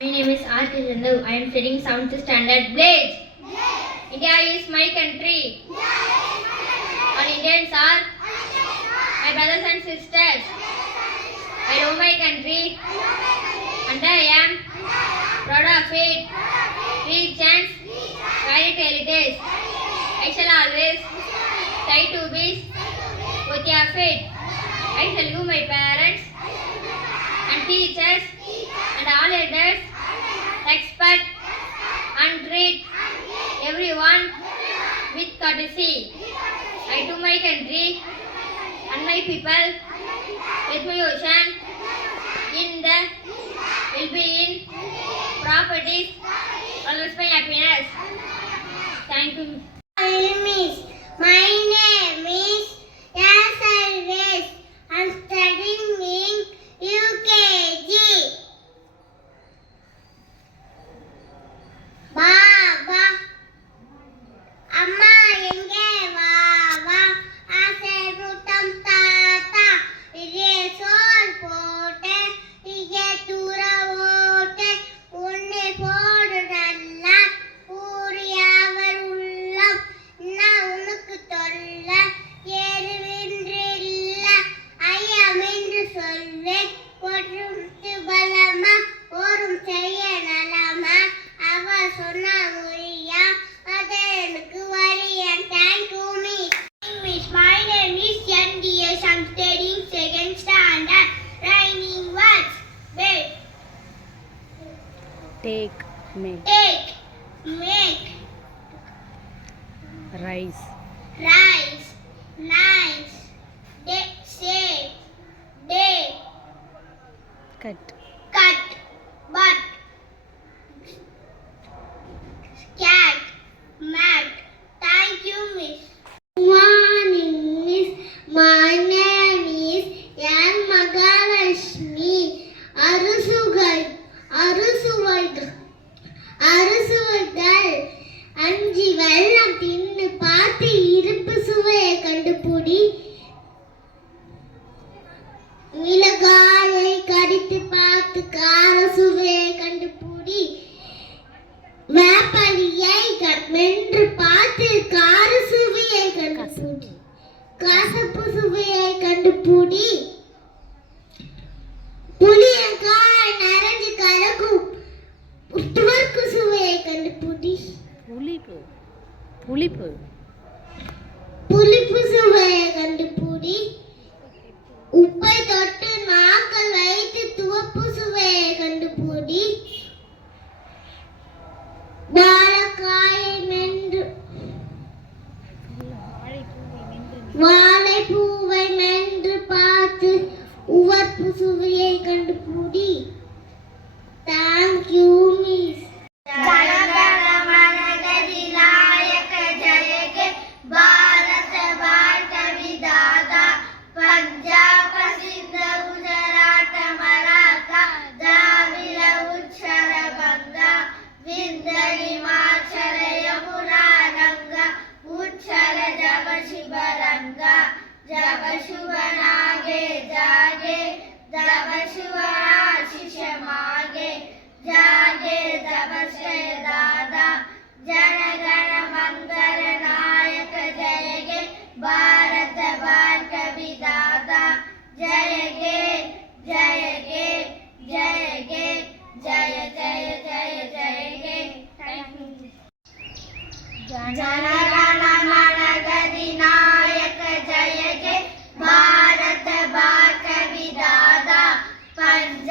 My name is R. Chandu. I am studying 7th standard. Blaze. India is my country. All Indians are my brothers and sisters. I love my country and I am proud of it. Rich and varied heritage. I shall always try to be worthy of it. I shall give my parents and teachers and all elders respect and treat everyone with courtesy. I do my country and my people with my ocean in the well-being, properties, always my happiness. Thank you. My name is Yasalves. I'm studying in UKG. Baba, Amma enge vava, ase mutam tata, ige sol pote, ige tura vote, unne podu nalla, puriyavar ullam, na unukku tolla, yeruvindrilla, ஐயம் என்று சொல்வேன், கொன்று பலமா, ஓரும் செய்ய நலமா, அவ சொன்ன மொழியா, அது எனக்கு வழியன். Thank you, Miss. My name is NDS. I'm studying 2nd standard. Rhyming words. Bake. Take, make. Take. Make. Rise. Rise. Nice. Say. Day. Cut. Cut. But. Cat. Mat. Thank you, Miss. Morning, Miss. My name is Yan Magalashmi. அறுசுவைகள் அஞ்சி வெள்ளம் தின்னு பார்த்து இருப்பு சுவையை கண்டுபிடி. மிளகாயை கடித்து பார்த்து கார சுவையை கண்டுபிடி. வேப்பலியை மென்று பார்த்து கார சுவையை கண்டுபிடி. கசப்பு சுவையை கண்டுபிடி. புளியங்காய் நரைஞ்சு கலக்கும் துவர்க்கு சுவையை கண்டுபிடி. புளிப்பு சுவையை கண்டுபிடி. உப்பை தொட்டு நாக்கள் வைத்து துவப்பு சுவையை கண்டுபிடி. வாழைப்பூவை மென்று பார்த்து உவர்ப்பு சுவையை கண்டுபிடி. Thank you, Miss. जब शुभ नागे जागे जब शुभ आशीष मागे जागे जब श्रेय दादा जन गण मंगल नायक जय गे भारत भाग्य विधाता जय गे जय गे जय गे जय जय जय जय गे जन गण मन गति नायक जय गे भारत भाग्य विधाता पंच